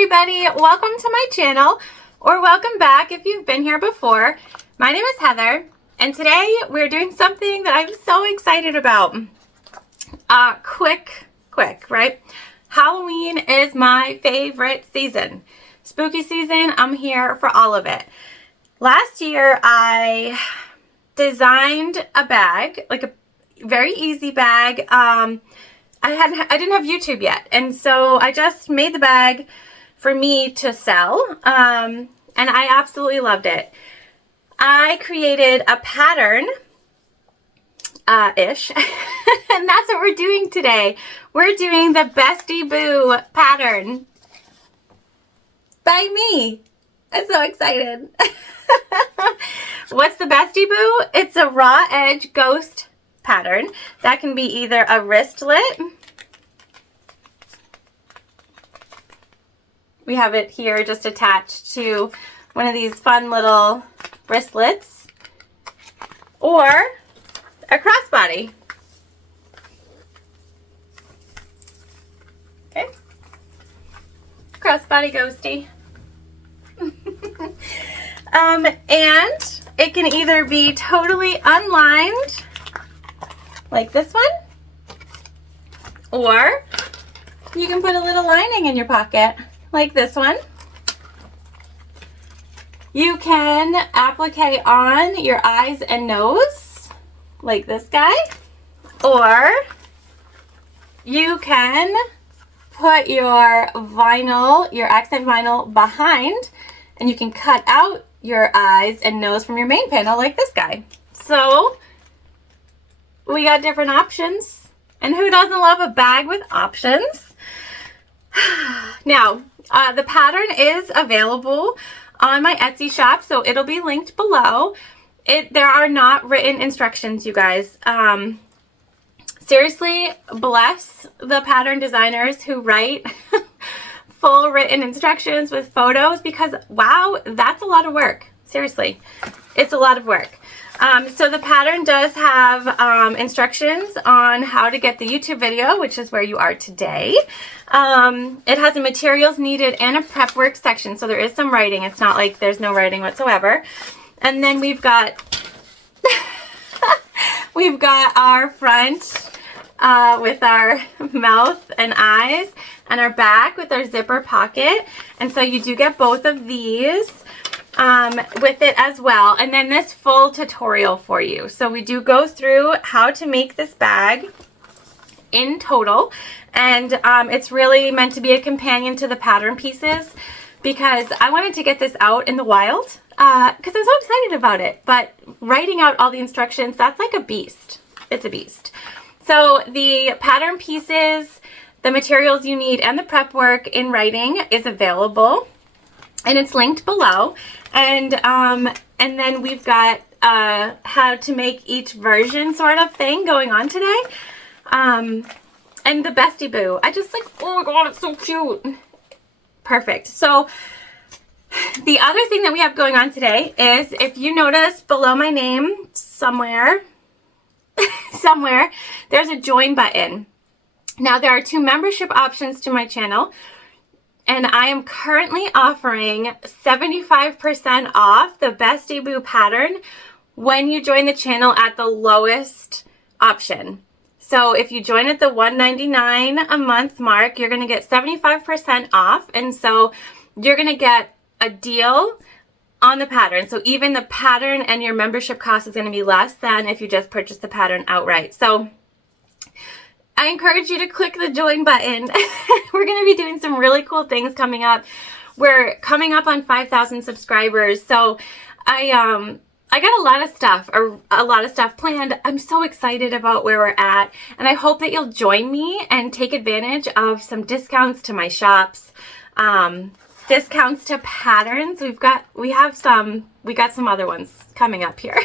everybody, welcome to my channel, or welcome back if you've been here before. My name is Heather, and today we're doing something that I'm so excited about. Quick, right? Halloween is my favorite season. Spooky season, I'm here for all of it. Last year, I designed a bag, like a very easy bag. I didn't have YouTube yet, and so I just made the bag for me to sell, and I absolutely loved it. I created a pattern ish and that's what we're doing today. We're doing the Bestie Boo pattern by me. I'm so excited. What's the Bestie Boo? It's a raw edge ghost pattern that can be either a wristlet. We have it here just attached to one of these fun little wristlets, or a crossbody. Okay. Crossbody ghosty. And it can either be totally unlined, like this one, or you can put a little lining in your pocket, like this one. You can applique on your eyes and nose, like this guy, or you can put your vinyl, your accent vinyl behind, and you can cut out your eyes and nose from your main panel like this guy. So we got different options, and who doesn't love a bag with options? Now, the pattern is available on my Etsy shop, so it'll be linked below. There are not written instructions, you guys. Seriously, bless the pattern designers who write full written instructions with photos, because wow, that's a lot of work. Seriously, it's a lot of work. So the pattern does have instructions on how to get the YouTube video, which is where you are today. It has a materials needed and a prep work section, so there is some writing. It's not like there's no writing whatsoever. And then we've got we've got our front with our mouth and eyes, and our back with our zipper pocket. And so you do get both of these with it as well, and then this full tutorial for you. So we do go through how to make this bag in total, and it's really meant to be a companion to the pattern pieces, because I wanted to get this out in the wild because I'm so excited about it. But writing out all the instructions, that's like a beast. It's a beast. So the pattern pieces, the materials you need, and the prep work in writing is available, and it's linked below. And then we've got how to make each version sort of thing going on today. And the Bestie Boo. I just like, oh my god, it's so cute. Perfect. So the other thing that we have going on today is, if you notice below my name somewhere, there's a join button. Now there are 2 membership options to my channel, and I am currently offering 75% off the Bestie Boo pattern when you join the channel at the lowest option. So if you join at the $1.99 a month mark, you're going to get 75% off, and so you're going to get a deal on the pattern. So even the pattern and your membership cost is going to be less than if you just purchase the pattern outright. So I encourage you to click the join button. We're going to be doing some really cool things coming up. We're coming up on 5,000 subscribers. So I got a lot of stuff planned. I'm so excited about where we're at, and I hope that you'll join me and take advantage of some discounts to my shops, discounts to patterns. We got some other ones coming up here.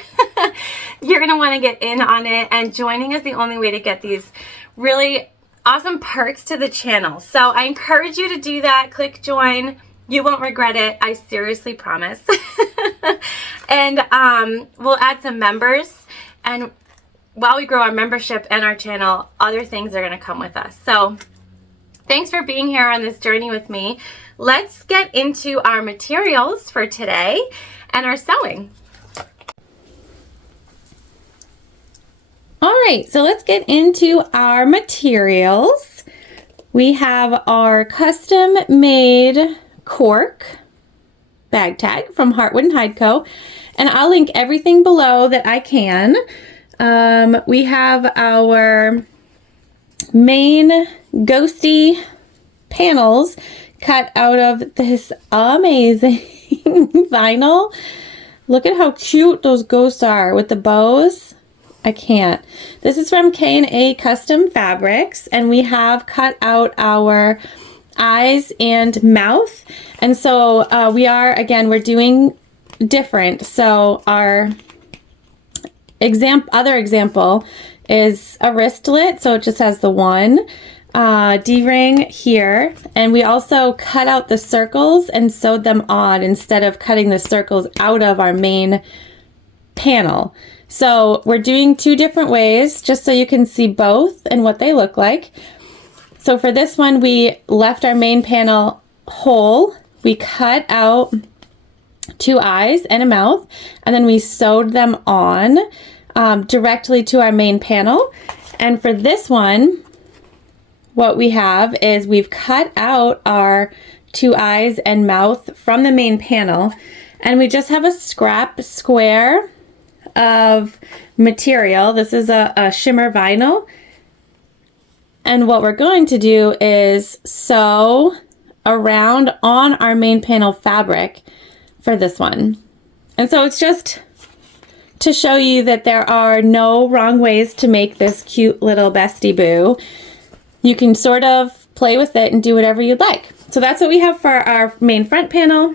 You're going to want to get in on it, and joining is the only way to get these really awesome perks to the channel. So I encourage you to do that. Click join. You won't regret it. I seriously promise. And we'll add some members, and while we grow our membership and our channel, other things are going to come with us. So Thanks for being here on this journey with me. Let's get into our materials for today and our sewing. All right, so let's get into our materials. We have our custom made cork bag tag from Heartwood and Hide Co. And I'll link everything below that I can. We have our main ghosty panels cut out of this amazing vinyl. Look at how cute those ghosts are with the bows. I can't. This is from K&A Custom Fabrics, and we have cut out our eyes and mouth. And so we're doing different. So our other example is a wristlet. So it just has the one D-ring here. And we also cut out the circles and sewed them on instead of cutting the circles out of our main panel. So we're doing two different ways just so you can see both and what they look like. So for this one, we left our main panel whole. We cut out two eyes and a mouth, and then we sewed them on directly to our main panel. And for this one, what we have is we've cut out our two eyes and mouth from the main panel, and we just have a scrap square of material. This is a shimmer vinyl. And what we're going to do is sew around on our main panel fabric for this one. And so it's just to show you that there are no wrong ways to make this cute little bestie boo. You can sort of play with it and do whatever you'd like. So that's what we have for our main front panel.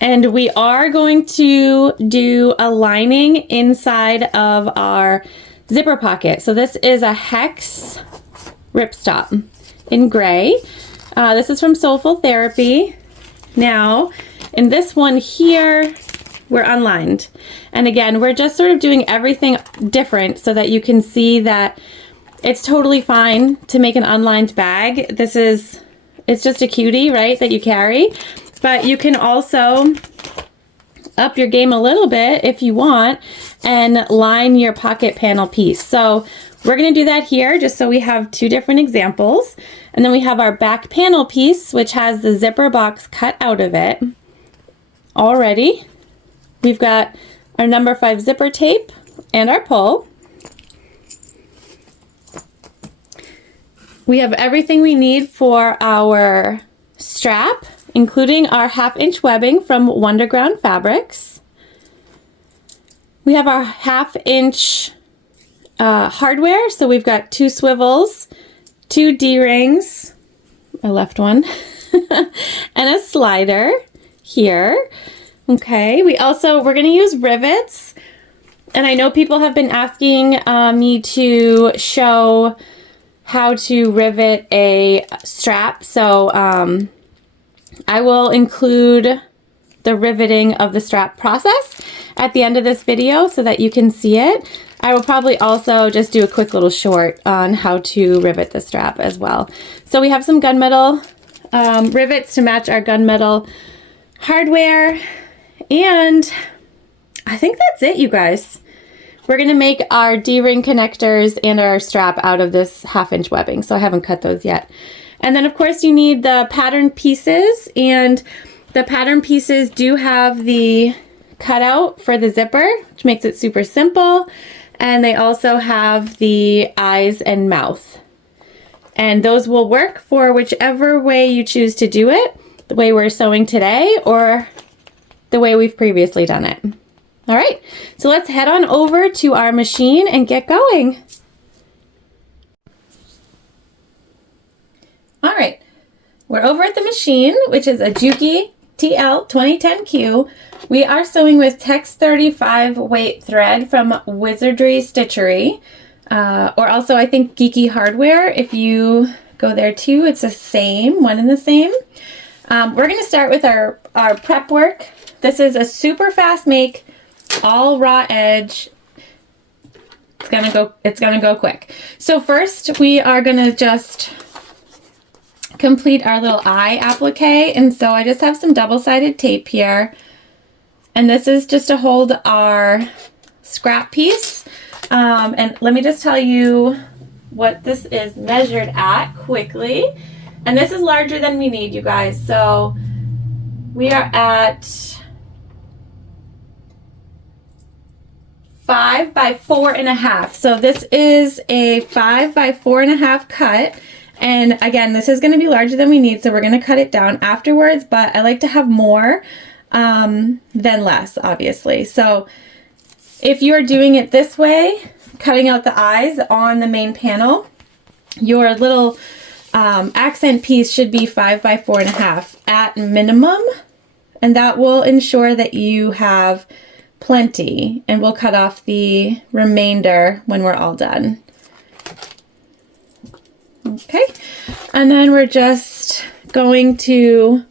And we are going to do a lining inside of our zipper pocket. So this is a hex ripstop in gray. This is from Soulful Therapy. Now, in this one here, we're unlined. And again, we're just sort of doing everything different so that you can see that it's totally fine to make an unlined bag. It's just a cutie, right, that you carry. But you can also up your game a little bit if you want and line your pocket panel piece. So we're going to do that here just so we have two different examples. And then we have our back panel piece, which has the zipper box cut out of it already. We've got our number 5 zipper tape and our pull. We have everything we need for our strap, including our 1/2-inch webbing from Wonderground Fabrics. We have our 1/2-inch hardware, so we've got 2 swivels, 2 D-rings, I left one, and a slider here. Okay, we're going to use rivets, and I know people have been asking me to show how to rivet a strap, so I will include the riveting of the strap process at the end of this video so that you can see it. I will probably also just do a quick little short on how to rivet the strap as well. So we have some gunmetal rivets to match our gunmetal hardware, and I think that's it, you guys. We're going to make our D-ring connectors and our strap out of this 1/2-inch webbing, so I haven't cut those yet. And then of course you need the pattern pieces, and the pattern pieces do have the cutout for the zipper, which makes it super simple. And they also have the eyes and mouth. And those will work for whichever way you choose to do it, the way we're sewing today or the way we've previously done it. All right, so let's head on over to our machine and get going. All right, we're over at the machine, which is a Juki TL 2010Q. We are sewing with Tex 35 weight thread from Wizardry Stitchery, or also I think Geeky Hardware. If you go there too, it's the same, one and the same. We're going to start with our prep work. This is a super fast make, all raw edge it's gonna go quick. So first we are gonna just complete our little eye applique. And so I just have some double-sided tape here. And this is just to hold our scrap piece. And let me just tell you what this is measured at quickly. And this is larger than we need, you guys. So we are at 5 by 4.5. So this is a 5 by 4.5 cut. And again, this is going to be larger than we need, so we're going to cut it down afterwards, but I like to have more than less, obviously. So if you're doing it this way, cutting out the eyes on the main panel, your little accent piece should be 5 by 4.5 at minimum, and that will ensure that you have plenty, and we'll cut off the remainder when we're all done. Okay, and then we're just going to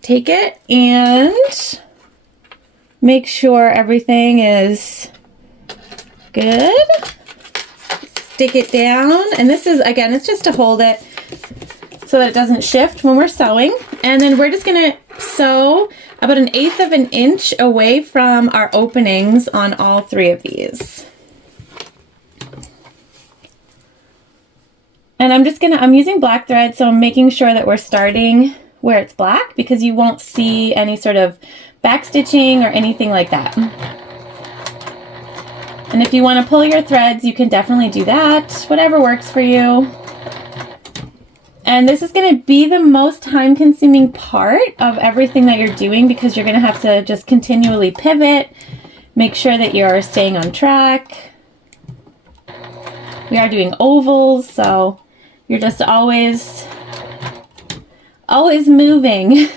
take it and make sure everything is good. Stick it down, and this is, again, it's just to hold it so that it doesn't shift when we're sewing. And then we're just gonna sew about 1/8 of an inch away from our openings on all 3 of these. And I'm using black thread, so I'm making sure that we're starting where it's black because you won't see any sort of back stitching or anything like that. And if you want to pull your threads, you can definitely do that, whatever works for you. And this is going to be the most time-consuming part of everything that you're doing because you're going to have to just continually pivot, make sure that you're staying on track. We are doing ovals, so you're just always moving.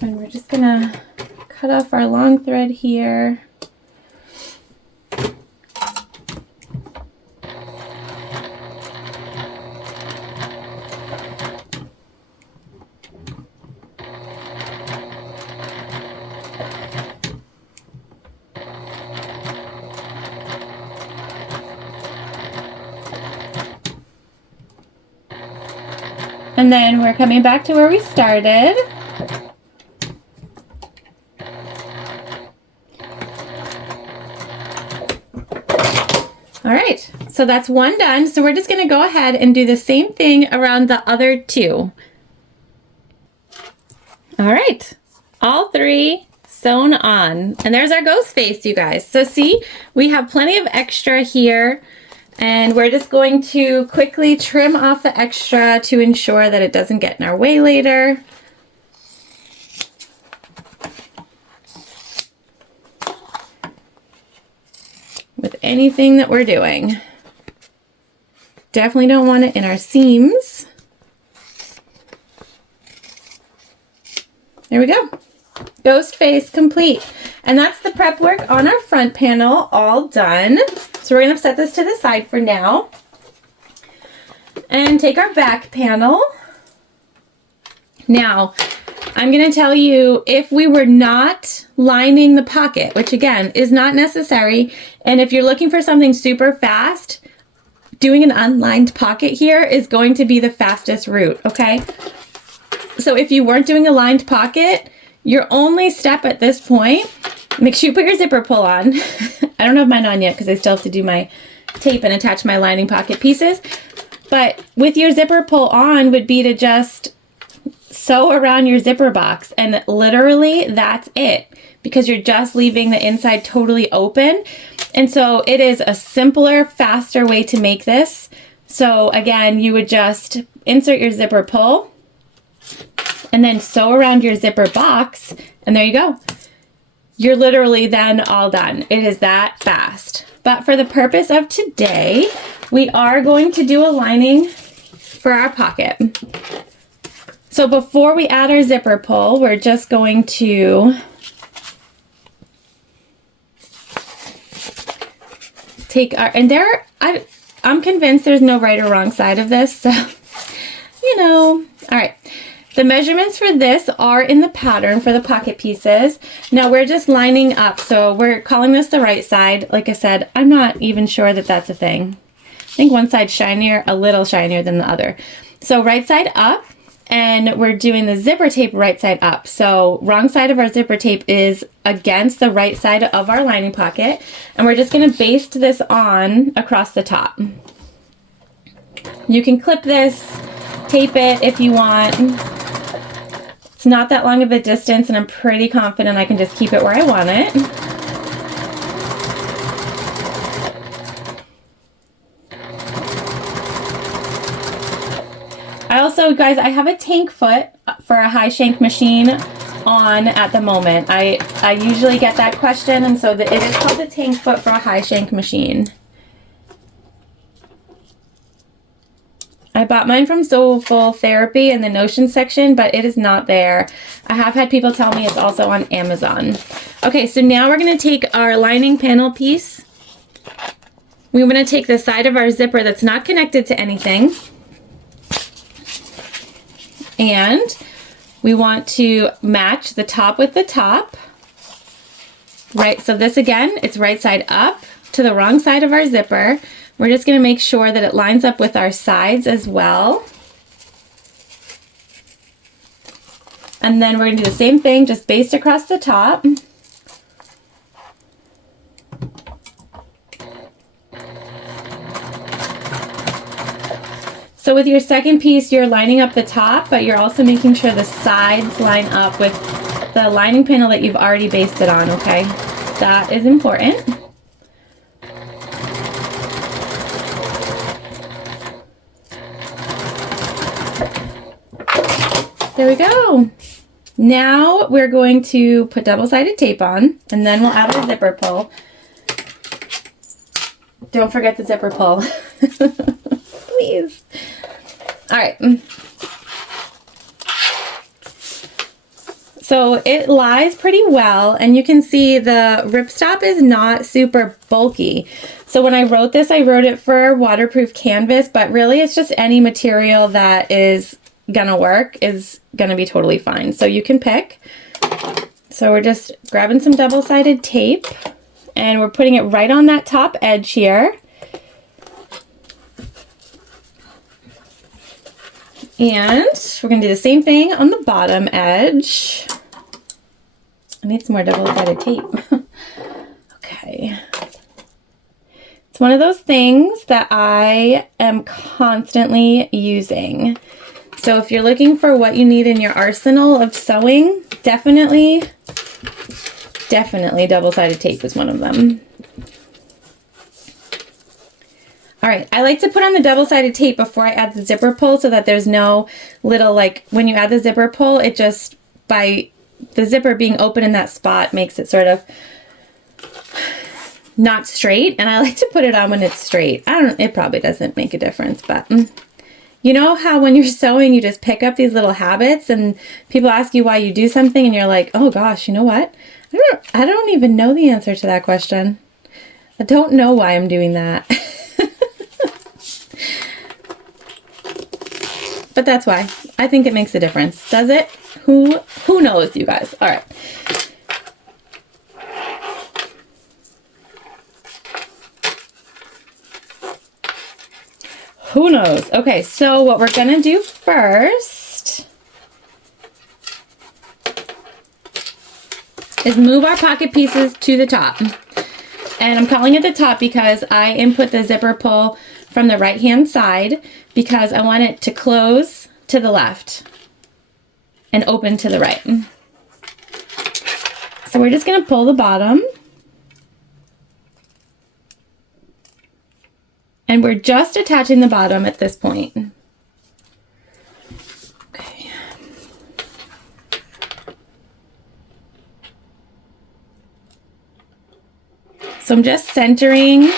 And we're just gonna cut off our long thread here. And then we're coming back to where we started. All right, so that's one done. So we're just gonna go ahead and do the same thing around the other 2. All right, all 3 sewn on. And there's our ghost face, you guys. So see, we have plenty of extra here, and we're just going to quickly trim off the extra to ensure that it doesn't get in our way later. With anything that we're doing. Definitely don't want it in our seams. There we go. Ghost face complete. And that's the prep work on our front panel all done. So we're gonna set this to the side for now. And take our back panel. Now, I'm going to tell you, if we were not lining the pocket, which again is not necessary, and if you're looking for something super fast, doing an unlined pocket here is going to be the fastest route, okay? So if you weren't doing a lined pocket, your only step at this point, make sure you put your zipper pull on. I don't have mine on yet because I still have to do my tape and attach my lining pocket pieces. But with your zipper pull on would be to just sew around your zipper box, and literally that's it, because you're just leaving the inside totally open. And so it is a simpler, faster way to make this. So again, you would just insert your zipper pull and then sew around your zipper box, and there you go. You're literally then all done. It is that fast. But for the purpose of today, we are going to do a lining for our pocket. So before we add our zipper pull, we're just going to take our, and I'm convinced there's no right or wrong side of this, so, you know. All right, the measurements for this are in the pattern for the pocket pieces. Now we're just lining up, so we're calling this the right side. Like I said, I'm not even sure that that's a thing. I think one side's shinier, a little shinier than the other. So right side up, and we're doing the zipper tape right side up. So wrong side of our zipper tape is against the right side of our lining pocket, and we're just gonna baste this on across the top. You can clip this, tape it if you want. It's not that long of a distance, and I'm pretty confident I can just keep it where I want it. I also, guys, I have a tank foot for a high shank machine on at the moment. I usually get that question, and so it is called a tank foot for a high shank machine. I bought mine from Soulful Therapy in the Notion section, but it is not there. I have had people tell me it's also on Amazon. Okay, so now we're going to take our lining panel piece. We're going to take the side of our zipper that's not connected to anything. And we want to match the top with the top. Right, so this again, it's right side up to the wrong side of our zipper. We're just gonna make sure that it lines up with our sides as well. And then we're gonna do the same thing, just baste across the top. So with your second piece, you're lining up the top, but you're also making sure the sides line up with the lining panel that you've already basted on, okay? That is important. There we go. Now we're going to put double-sided tape on, and then we'll add our zipper pull. Don't forget the zipper pull. Please. All right. So it lies pretty well, and you can see the ripstop is not super bulky. So when I wrote this, I wrote it for waterproof canvas, but really it's just any material that is gonna work is gonna be totally fine. So you can pick. So we're just grabbing some double-sided tape, and we're putting it right on that top edge here. And we're going to do the same thing on the bottom edge. I need some more double-sided tape. Okay. It's one of those things that I am constantly using. So if you're looking for what you need in your arsenal of sewing, definitely double-sided tape is one of them. All right, I like to put on the double-sided tape before I add the zipper pull so that there's no little, like, when you add the zipper pull, it just, by the zipper being open in that spot, makes it sort of not straight, and I like to put it on when it's straight. It probably doesn't make a difference, but you know how when you're sewing, you just pick up these little habits, and people ask you why you do something, and you're like, oh gosh, you know what? I don't even know the answer to that question. I don't know why I'm doing that. But that's why. I think it makes a difference. Does it? Who knows, you guys? All right. Who knows? Okay, so what we're gonna do first is move our pocket pieces to the top. And I'm calling it the top because I input the zipper pull from the right hand side because I want it to close to the left and open to the right. So we're just going to pull the bottom, and we're just attaching the bottom at this point. Okay. So I'm just centering.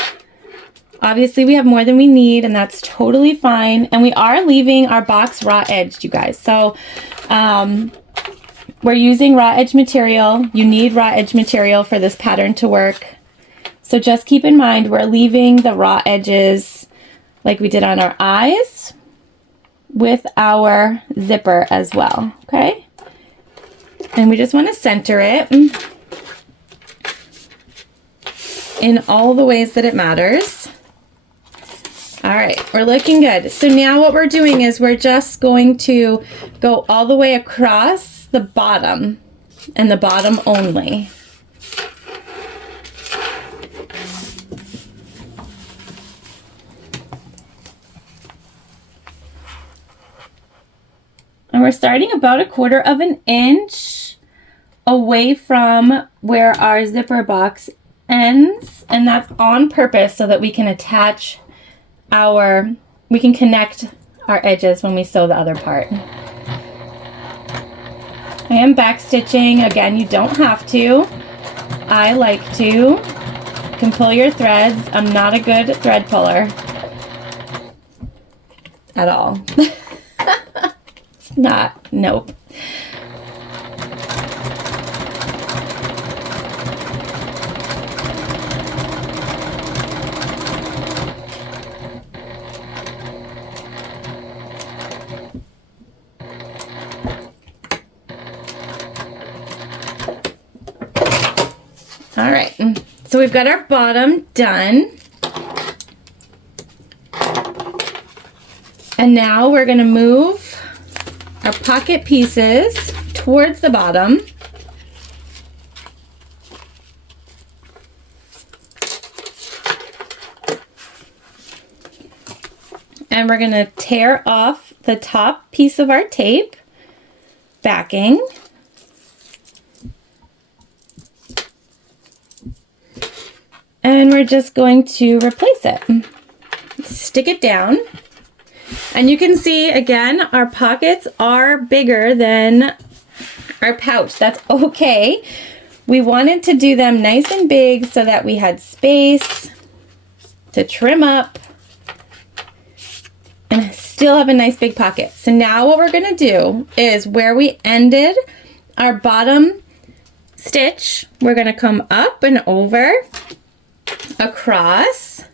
Obviously we have more than we need, and that's totally fine. And we are leaving our box raw edged, you guys. So We're using raw edge material. You need raw edge material for this pattern to work. So just keep in mind we're leaving the raw edges like we did on our eyes with our zipper as well, okay? And we just want to center it in all the ways that it matters. All right, we're looking good. So now what we're doing is we're just going to go all the way across the bottom and the bottom only. And we're starting about 1/4 of an inch away from where our zipper box ends, and that's on purpose so that we can attach we can connect our edges when we sew the other part. I am back stitching. Again, you don't have to. I like to. You can pull your threads. I'm not a good thread puller at all. It's not, nope. All right, so we've got our bottom done. And now we're going to move our pocket pieces towards the bottom. And we're going to tear off the top piece of our tape backing. And we're just going to replace it. Stick it down. And you can see, again, our pockets are bigger than our pouch. That's okay. We wanted to do them nice and big so that we had space to trim up and still have a nice big pocket. So now what we're going to do is where we ended our bottom stitch, we're going to come up and over, across,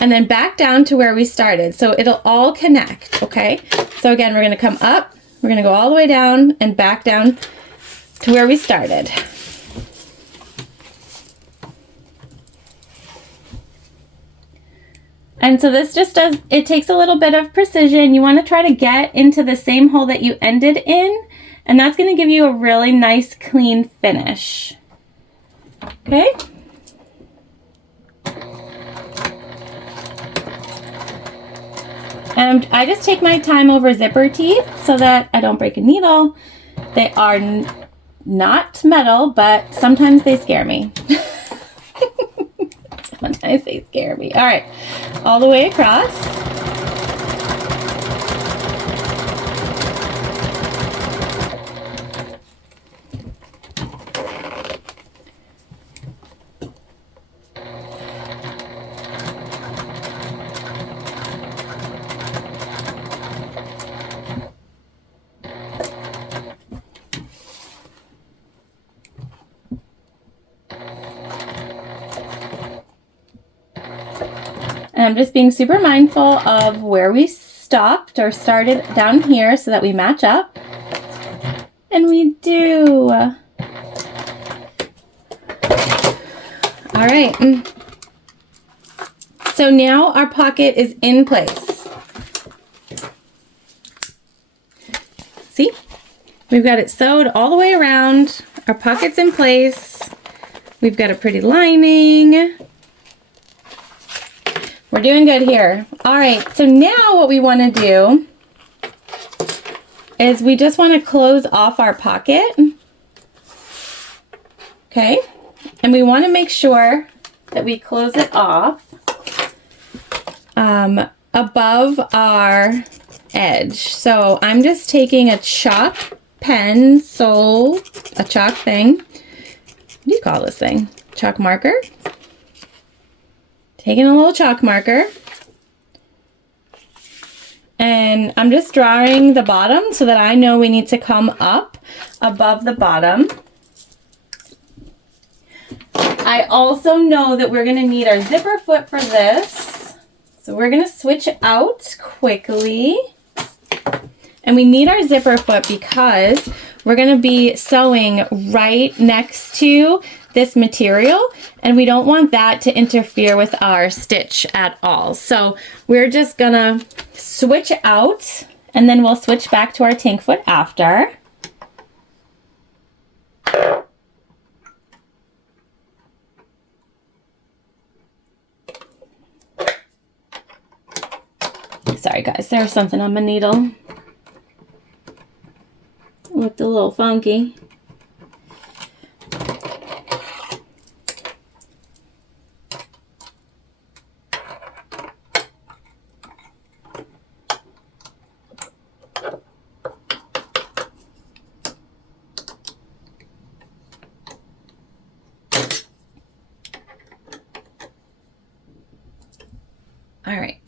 and then back down to where we started. So it'll all connect, okay? So again, we're going to come up, we're going to go all the way down and back down to where we started. And so this just does, it takes a little bit of precision. You want to try to get into the same hole that you ended in, and that's going to give you a really nice clean finish. Okay? And I just take my time over zipper teeth so that I don't break a needle. They are not metal, but sometimes they scare me. Sometimes they scare me. All right, all the way across. And I'm just being super mindful of where we stopped or started down here so that we match up. And we do. All right. So now our pocket is in place. See? We've got it sewed all the way around. Our pocket's in place. We've got a pretty lining. We're doing good here. All right, so now what we want to do is we just want to close off our pocket. Okay, and we want to make sure that we close it off above our edge. So I'm just taking a chalk pen, a chalk thing. What do you call this thing? Chalk marker? Taking a little chalk marker, And I'm just drawing the bottom so that I know we need to come up above the bottom. I also know that we're gonna need our zipper foot for this. So we're gonna switch out quickly. And we need our zipper foot because we're gonna be sewing right next to this material, and we don't want that to interfere with our stitch at all. So we're just gonna switch out, and then we'll switch back to our tank foot after. Sorry guys, there was something on my needle. It looked a little funky. All right.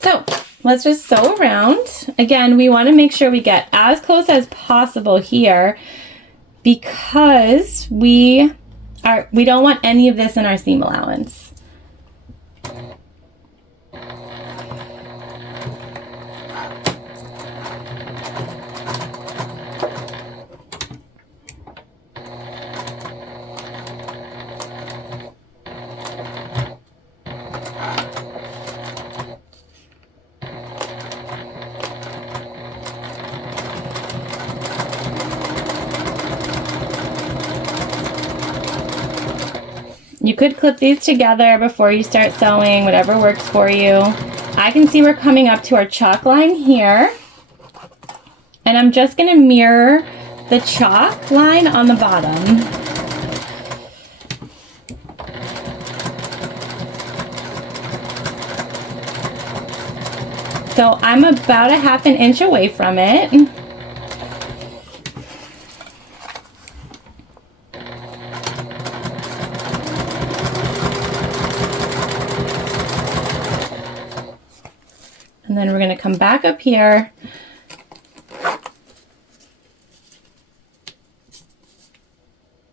So let's just sew around. Again, we want to make sure we get as close as possible here because we don't want any of this in our seam allowance. You could clip these together before you start sewing, whatever works for you. I can see we're coming up to our chalk line here. And I'm just gonna mirror the chalk line on the bottom. So I'm about a ½ inch away from it. And then we're going to come back up here.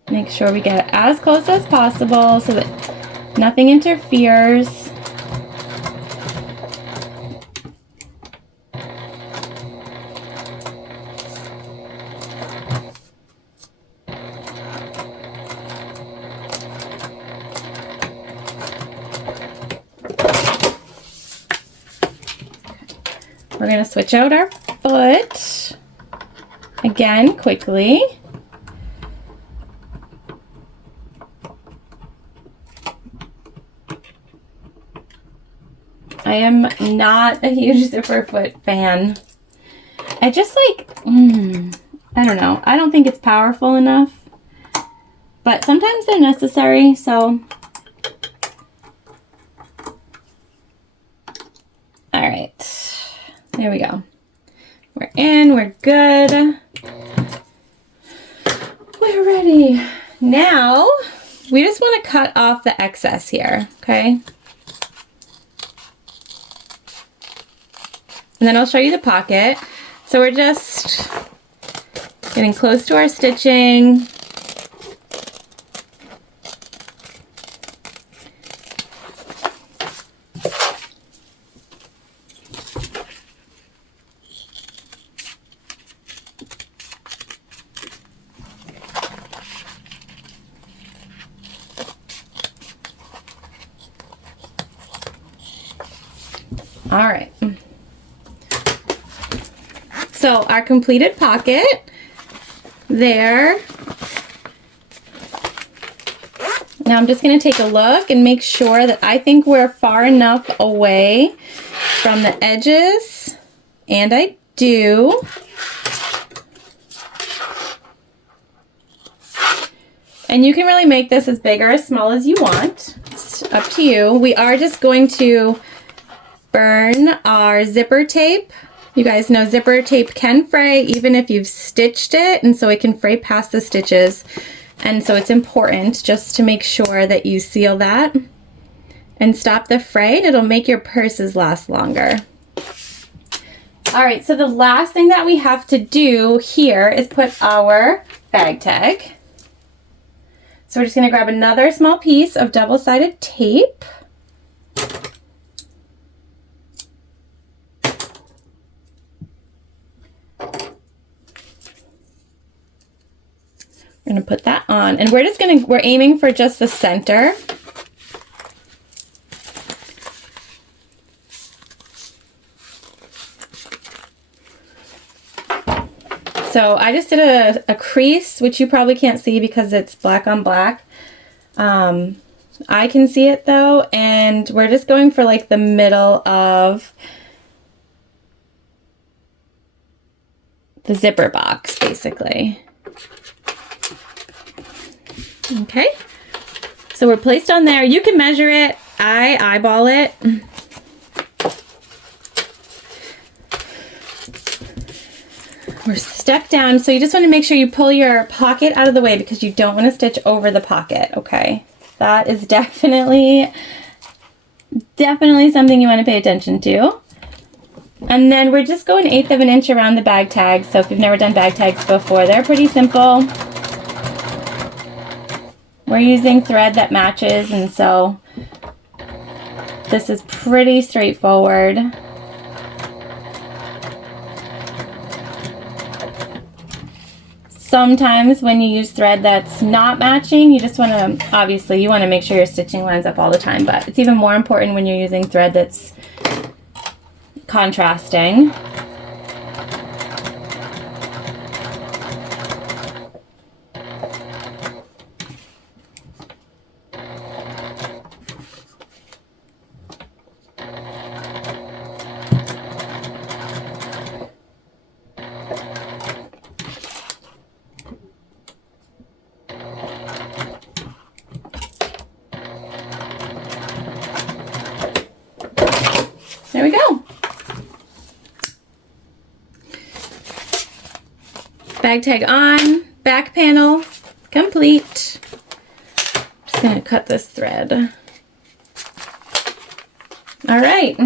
Make sure we get as close as possible so that nothing interferes. We're going to switch out our foot again quickly. I am not a huge zipper foot fan. I just like, I don't know. I don't think it's powerful enough, but sometimes they're necessary, so. All right. There we go. We're in, we're good. We're ready. Now, we just want to cut off the excess here, okay? And then I'll show you the pocket. So we're just getting close to our stitching. All right, so our completed pocket there. Now I'm just going to take a look and make sure that I think we're far enough away from the edges, and I do. And you can really make this as big or as small as you want. It's up to you. We are just going to burn our zipper tape You guys know zipper tape can fray even if you've stitched it, and so it can fray past the stitches. And so it's important just to make sure that you seal that and stop the fray, and it'll make your purses last longer. All right, so the last thing that we have to do here is put our bag tag. So we're just gonna grab another small piece of double-sided tape. We're gonna put that on, and we're aiming for just the center. So I just did a crease, which you probably can't see because it's black on black. I can see it though, and we're just going for like the middle of the zipper box, basically. Okay, so we're placed on there. You can measure it. I eyeball it. We're stuck down, so you just want to make sure you pull your pocket out of the way because you don't want to stitch over the pocket, okay? That is definitely something you want to pay attention to. And then we're just going 1/8 of an inch around the bag tag. So if you've never done bag tags before, they're pretty simple. We're using thread that matches, and so this is pretty straightforward. Sometimes when you use thread that's not matching, you just want to, obviously, you want to make sure your stitching lines up all the time, but it's even more important when you're using thread that's contrasting. There we go. Bag tag on, back panel complete. Just gonna cut this thread. All right.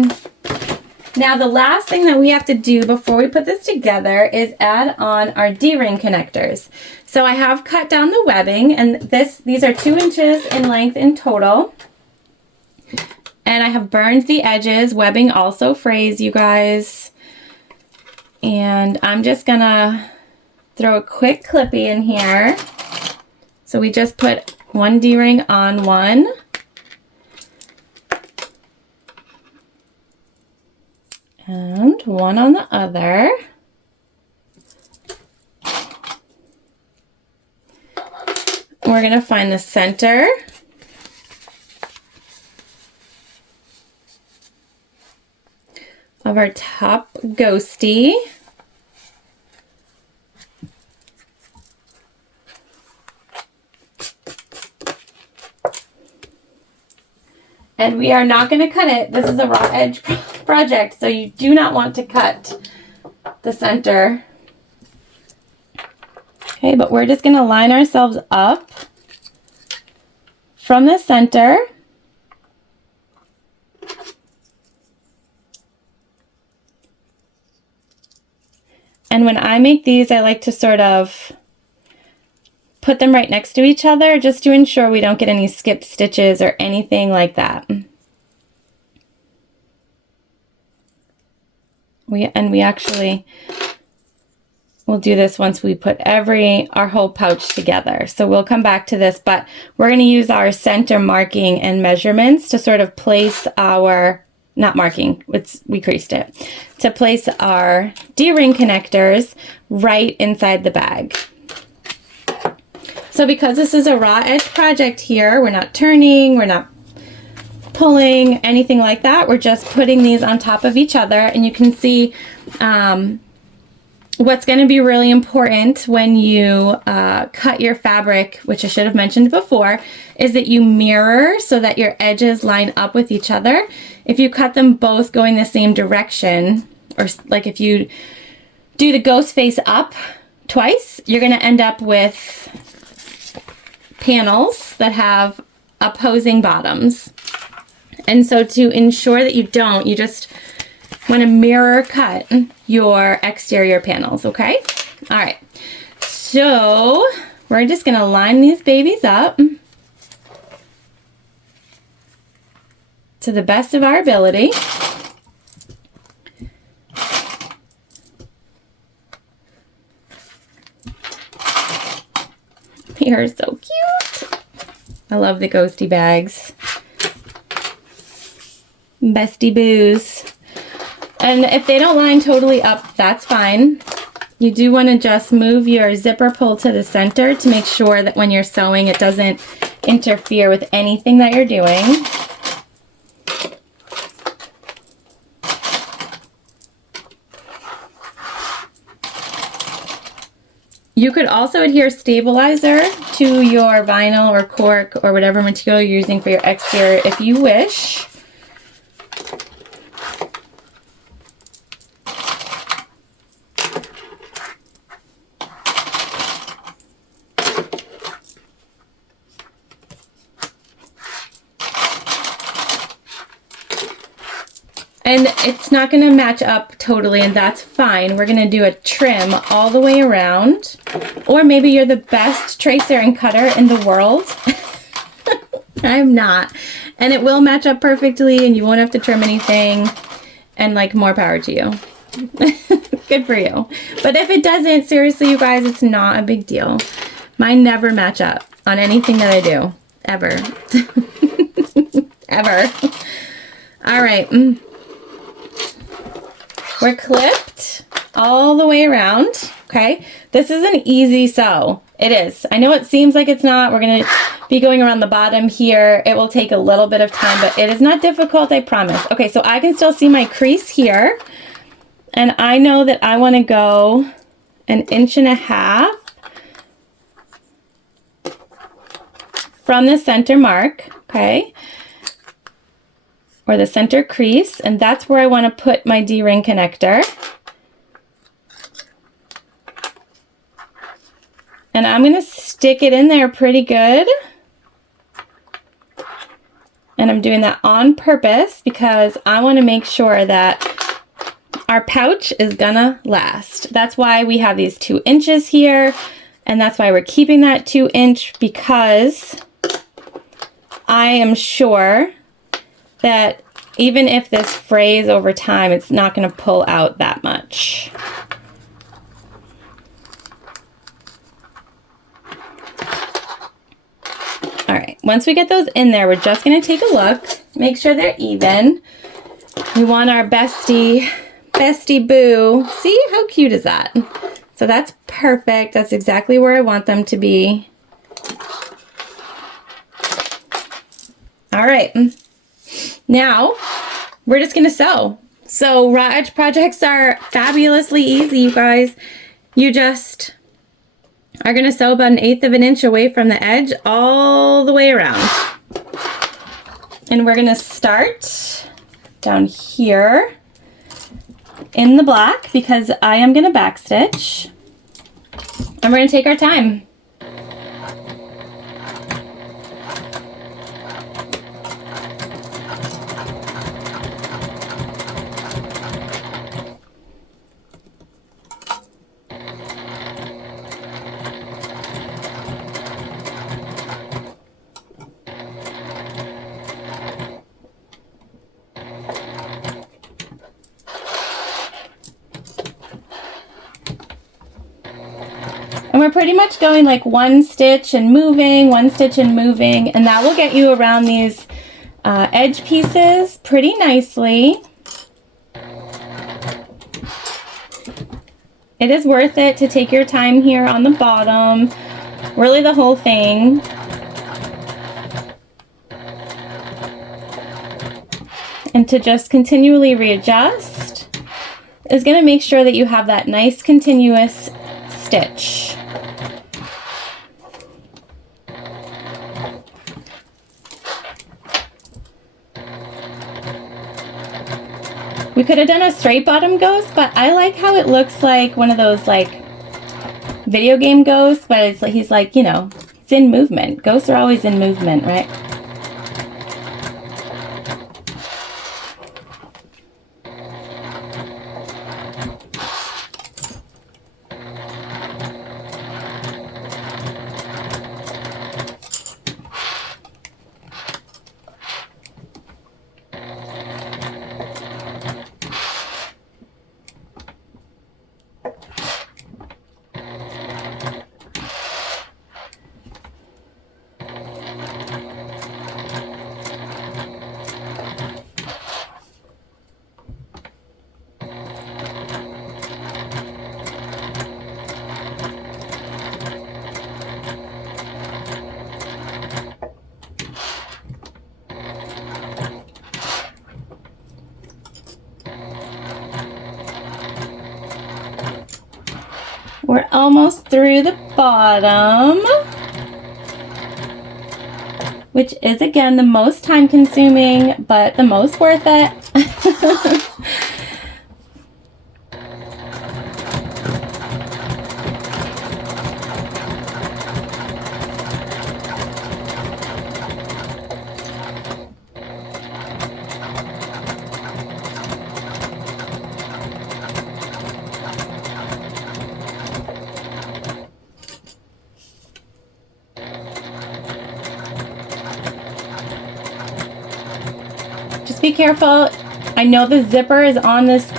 Now the last thing that we have to do before we put this together is add on our D-ring connectors. So I have cut down the webbing, and these are 2 inches in length in total. And I have burned the edges. Webbing also frays, you guys. And I'm just gonna throw a quick clippy in here. So we just put 1 D-ring on one. And 1 on the other. We're gonna find the center. Of our top ghosty. And we are not going to cut it. This is a raw edge project, so you do not want to cut the center. Okay, but we're just going to line ourselves up from the center. And when I make these, I like to sort of put them right next to each other just to ensure we don't get any skip stitches or anything like that. We actually will do this once we put our whole pouch together. So we'll come back to this, but we're going to use our center marking and measurements to sort of place our, not marking, we creased it, to place our D-ring connectors right inside the bag. So because this is a raw edge project here, we're not turning, we're not pulling, anything like that. We're just putting these on top of each other, and you can see what's going to be really important when you cut your fabric, which I should have mentioned before, is that you mirror so that your edges line up with each other. If you cut them both going the same direction, or like if you do the ghost face up twice, you're going to end up with panels that have opposing bottoms. And so to ensure that you don't, you just want to mirror cut your exterior panels, okay? All right, so we're just going to line these babies up to the best of our ability. You're so cute. I love the ghosty bags. Bestie boos. And if they don't line totally up, that's fine. You do want to just move your zipper pull to the center to make sure that when you're sewing, it doesn't interfere with anything that you're doing. You could also adhere stabilizer to your vinyl or cork or whatever material you're using for your exterior if you wish. And it's not going to match up totally, and that's fine. We're going to do a trim all the way around. Or maybe you're the best tracer and cutter in the world. I'm not. And it will match up perfectly, and you won't have to trim anything. And like, more power to you. Good for you. But if it doesn't, seriously, you guys, it's not a big deal. Mine never match up on anything that I do. Ever. Ever. All right. We're clipped all the way around, okay? This is an easy sew. It is. I know it seems like it's not. We're going to be going around the bottom here. It will take a little bit of time, but it is not difficult, I promise. Okay, so I can still see my crease here, and I know that I want to go 1.5 inches from the center mark, okay? Or the center crease, and that's where I want to put my D-ring connector. And I'm going to stick it in there pretty good. And I'm doing that on purpose because I want to make sure that our pouch is gonna last. That's why we have these 2 inches here, and that's why we're keeping that 2 inch, because I am sure that even if this frays over time, it's not going to pull out that much. All right, once we get those in there, we're just going to take a look, make sure they're even. We want our bestie boo. See, how cute is that? So that's perfect. That's exactly where I want them to be. All right. Now, we're just going to sew. So raw edge projects are fabulously easy, you guys. You just are going to sew about 1/8 inch away from the edge all the way around. And we're going to start down here in the black because I am going to backstitch. And we're going to take our time. And we're pretty much going like 1 stitch and moving, 1 stitch and moving, and that will get you around these edge pieces pretty nicely. It is worth it to take your time here on the bottom, really the whole thing. And to just continually readjust is going to make sure that you have that nice continuous stitch. We could have done a straight bottom ghost, but I like how it looks like one of those like video game ghosts, but it's like he's like, you know, it's in movement. Ghosts are always in movement, right? We're almost through the bottom, which is again the most time consuming, but the most worth it. Just be careful. I know the zipper is on this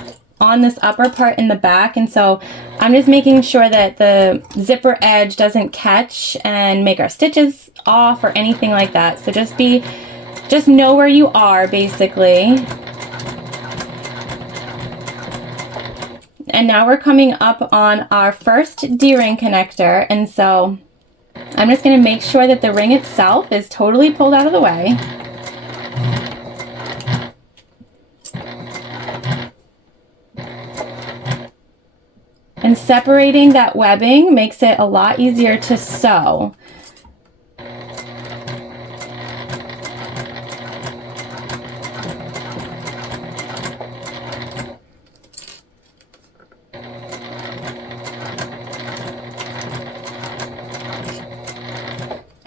upper part in the back, and so I'm just making sure that the zipper edge doesn't catch and make our stitches off or anything like that. So just know where you are, basically. And now we're coming up on our first D-ring connector, and so I'm just going to make sure that the ring itself is totally pulled out of the way. And separating that webbing makes it a lot easier to sew.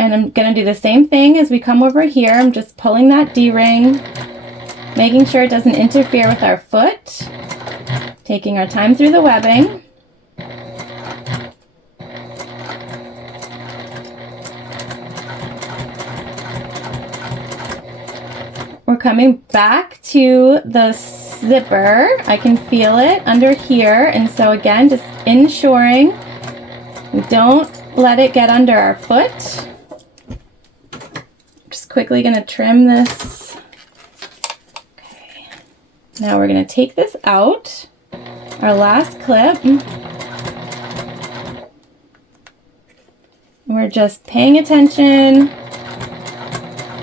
And I'm going to do the same thing as we come over here. I'm just pulling that D-ring, making sure it doesn't interfere with our foot, taking our time through the webbing. We're coming back to the zipper. I can feel it under here, and so again, just ensuring we don't let it get under our foot. Just quickly going to trim this. Okay. Now we're going to take this out. Our last clip. We're just paying attention,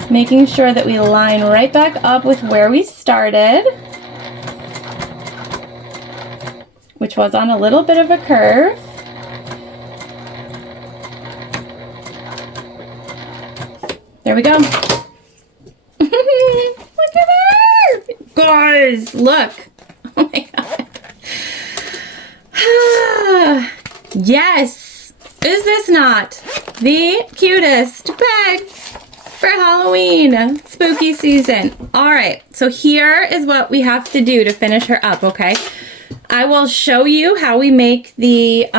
making sure that we line right back up with where we started, which was on a little bit of a curve. There we go. Look at her! Guys, look. Oh my God. Yes! Is this not the cutest bag for Halloween spooky season? All right, so here is what we have to do to finish her up, okay? I will show you how we make the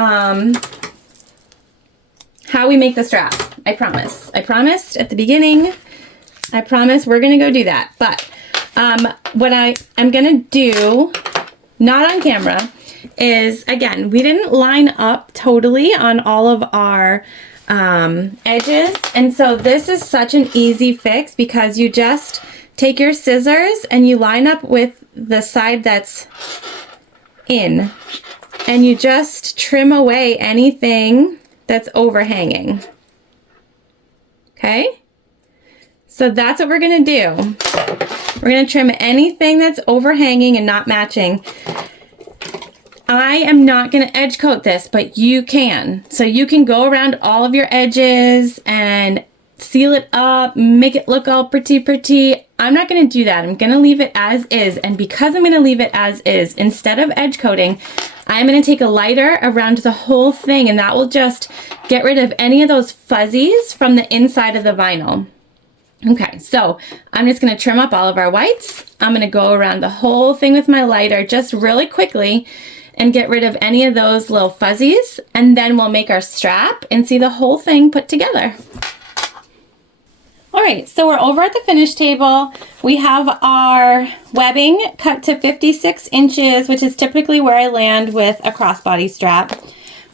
strap. I promise. I promised at the beginning. I promise we're gonna go do that. But what I'm gonna do, not on camera, is again, we didn't line up totally on all of our edges, and so this is such an easy fix because you just take your scissors and you line up with the side that's in, and you just trim away anything that's overhanging. Okay, so that's what we're gonna do. We're gonna trim anything that's overhanging and not matching. I am not gonna edge coat this, but you can. So you can go around all of your edges and seal it up, make it look all pretty. I'm not going to do that. I'm going to leave it as is. And because I'm going to leave it as is, instead of edge coating, I'm going to take a lighter around the whole thing, and that will just get rid of any of those fuzzies from the inside of the vinyl. Okay, so I'm just going to trim up all of our whites. I'm going to go around the whole thing with my lighter just really quickly and get rid of any of those little fuzzies, and then we'll make our strap and see the whole thing put together. All right, so we're over at the finish table. We have our webbing cut to 56 inches, which is typically where I land with a crossbody strap.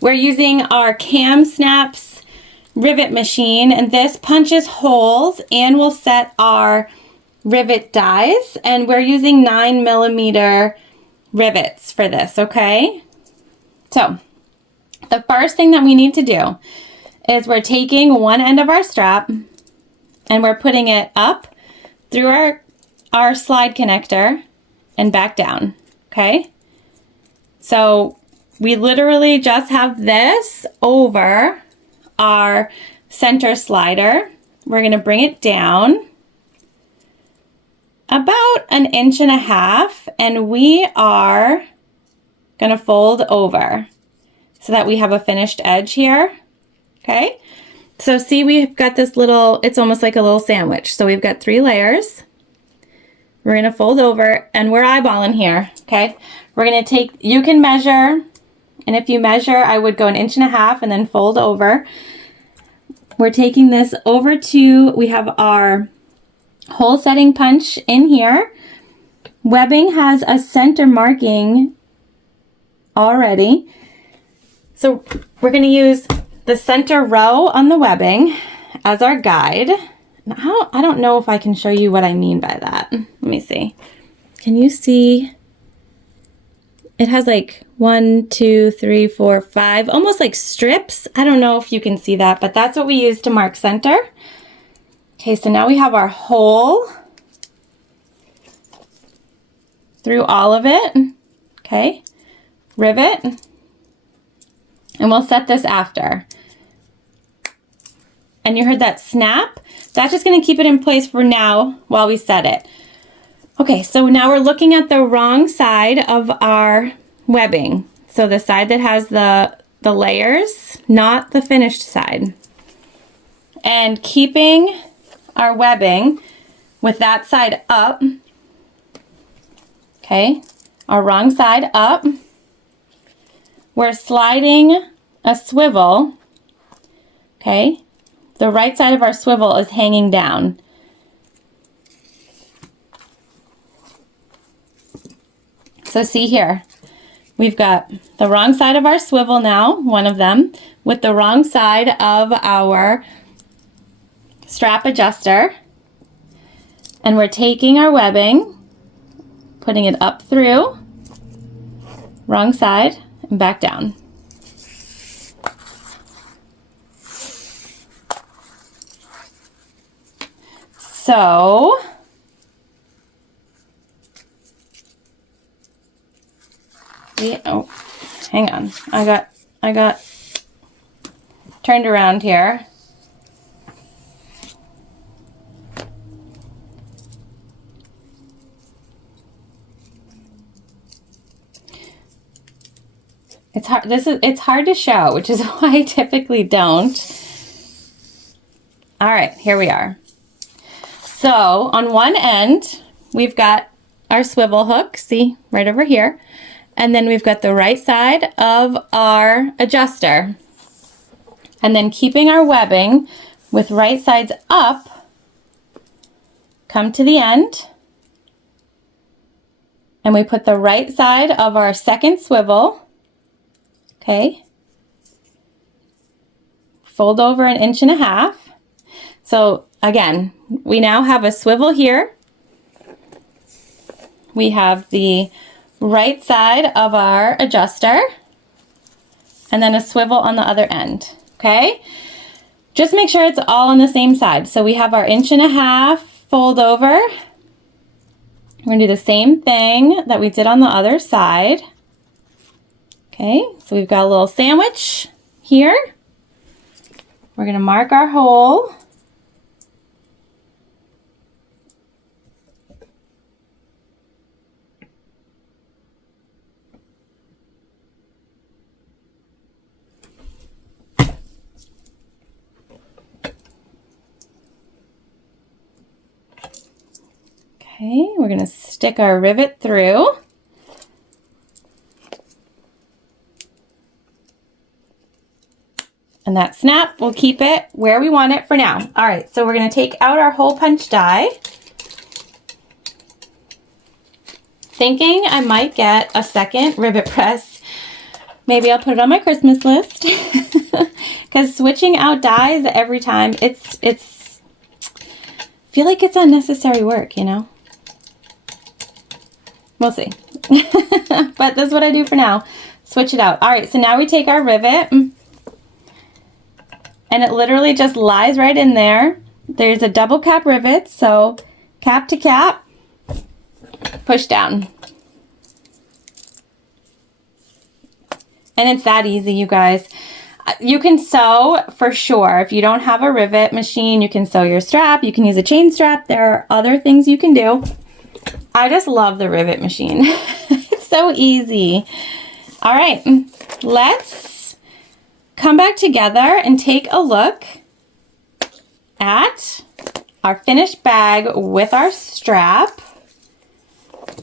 We're using our Cam Snaps rivet machine, and this punches holes and will set our rivet dies, and we're using 9mm rivets for this, okay? So the first thing that we need to do is we're taking one end of our strap and we're putting it up through our slide connector and back down, okay? So we literally just have this over our center slider. We're gonna bring it down about 1.5 inches, and we are gonna fold over so that we have a finished edge here, okay? So see, we've got this little, it's almost like a little sandwich. So we've got 3 layers. We're gonna fold over, and we're eyeballing here, okay? We're gonna take, you can measure, and if you measure, I would go 1.5 inches and then fold over. We're taking this over to, we have our hole setting punch in here. Webbing has a center marking already. So we're gonna use the center row on the webbing as our guide. Now, I don't know if I can show you what I mean by that. Let me see. Can you see? It has like 1, 2, 3, 4, 5, almost like strips. I don't know if you can see that, but that's what we use to mark center. Okay, so now we have our hole through all of it. Okay, rivet. And we'll set this after. And you heard that snap? That's just gonna keep it in place for now while we set it. Okay, so now we're looking at the wrong side of our webbing. So the side that has the layers, not the finished side. And keeping our webbing with that side up, okay, our wrong side up, we're sliding a swivel, okay? The right side of our swivel is hanging down. So see here, we've got the wrong side of our swivel now, one of them, with the wrong side of our strap adjuster. And we're taking our webbing, putting it up through, wrong side, and back down. So oh, hang on. I got turned around here. It's hard. It's hard to show, which is why I typically don't. All right, here we are. So on one end, we've got our swivel hook, see, right over here. And then we've got the right side of our adjuster. And then keeping our webbing with right sides up, come to the end. And we put the right side of our second swivel, okay. Fold over 1.5 inches. So again, we now have a swivel here. We have the right side of our adjuster and then a swivel on the other end, okay? Just make sure it's all on the same side. So we have our 1.5 inches fold over. We're gonna do the same thing that we did on the other side. Okay, so we've got a little sandwich here. We're gonna mark our hole. Okay, we're going to stick our rivet through. And that snap will keep it where we want it for now. All right, so we're going to take out our hole punch die. Thinking I might get a second rivet press. Maybe I'll put it on my Christmas list. Because switching out dies every time, I feel like it's unnecessary work, you know? We'll see. But this is what I do for now. Switch it out. All right, so now we take our rivet. And it literally just lies right in there. There's a double cap rivet, so cap to cap, push down. And it's that easy, you guys. You can sew for sure. If you don't have a rivet machine, you can sew your strap. You can use a chain strap. There are other things you can do. I just love the rivet machine. It's so easy. All right, let's come back together and take a look at our finished bag with our strap.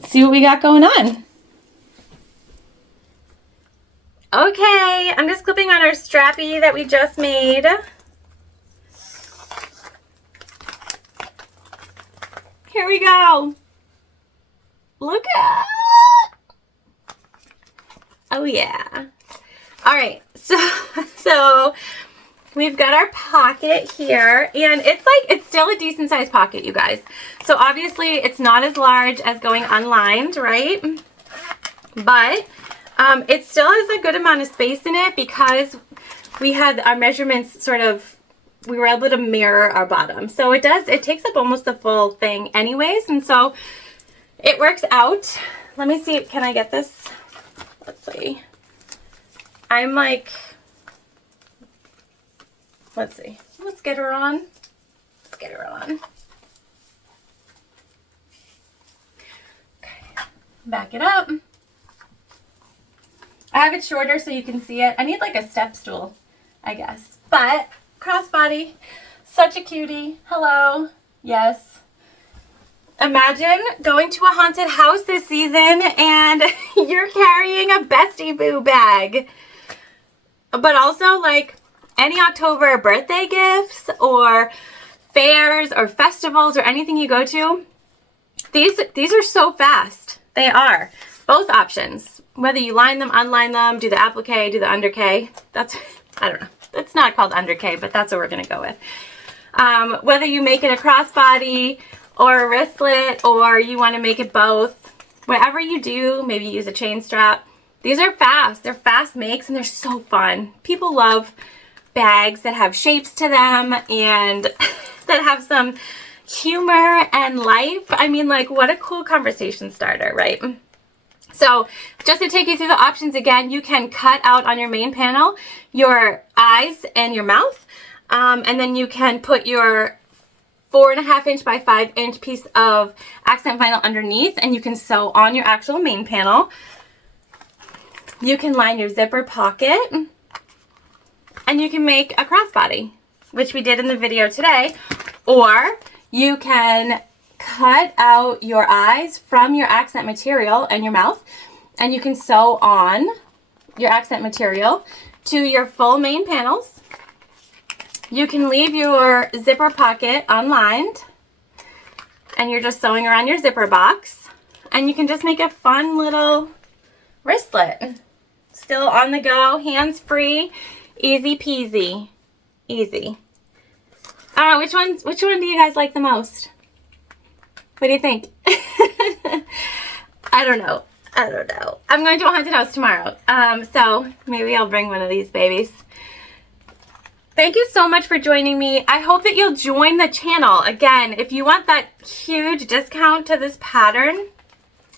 See what we got going on. Okay, I'm just clipping on our strappy that we just made. Here we go. Look at. Oh yeah. All right, so we've got our pocket here, and it's still a decent sized pocket, you guys. So obviously it's not as large as going unlined, right? But it still has a good amount of space in it because we had our measurements we were able to mirror our bottom. So it takes up almost the full thing anyways, and so it works out. Let me see, can I get this? Let's see. I'm like, let's see. Let's get her on. Let's get her on. Okay, back it up. I have it shorter so you can see it. I need like a step stool, I guess. But crossbody, such a cutie. Hello. Yes. Imagine going to a haunted house this season and you're carrying a Bestie Boo bag. But also like any October birthday gifts or fairs or festivals or anything you go to, these are so fast. They are. Both options. Whether you line them, unline them, do the applique, do the underk. I don't know. It's not called underk, but that's what we're going to go with. Whether you make it a crossbody or a wristlet or you want to make it both, whatever you do, maybe use a chain strap. These are fast. They're fast makes and they're so fun. People love bags that have shapes to them and that have some humor and life. I mean, like, what a cool conversation starter, right? So just to take you through the options again, you can cut out on your main panel your eyes and your mouth. And then you can put your 4.5 inch by 5 inch piece of accent vinyl underneath, and you can sew on your actual main panel. You can line your zipper pocket, and you can make a crossbody, which we did in the video today, or you can cut out your eyes from your accent material and your mouth, and you can sew on your accent material to your full main panels. You can leave your zipper pocket unlined, and you're just sewing around your zipper box, and you can just make a fun little wristlet. Still on the go, hands-free, easy peasy, easy. Which one do you guys like the most? What do you think? I don't know. I'm going to a haunted house tomorrow, so maybe I'll bring one of these babies. Thank you so much for joining me. I hope that you'll join the channel. Again, if you want that huge discount to this pattern,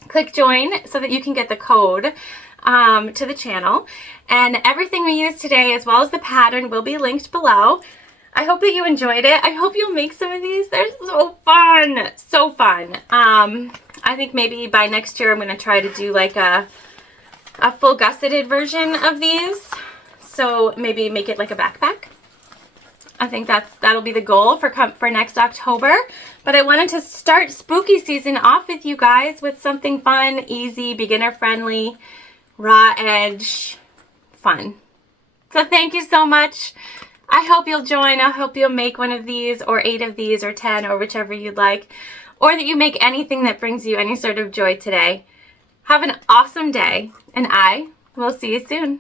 click join so that you can get the code to the channel. And everything we used today, as well as the pattern, will be linked below. I hope that you enjoyed it. I hope you'll make some of these. They're so fun. So fun. I think maybe by next year I'm going to try to do like a full gusseted version of these. So maybe make it like a backpack. I think that'll be the goal for next October. But I wanted to start spooky season off with you guys with something fun, easy, beginner friendly, raw edge, fun. So thank you so much. I hope you'll join. I hope you'll make one of these, or 8 of these, or 10, or whichever you'd like, or that you make anything that brings you any sort of joy today. Have an awesome day, and I will see you soon.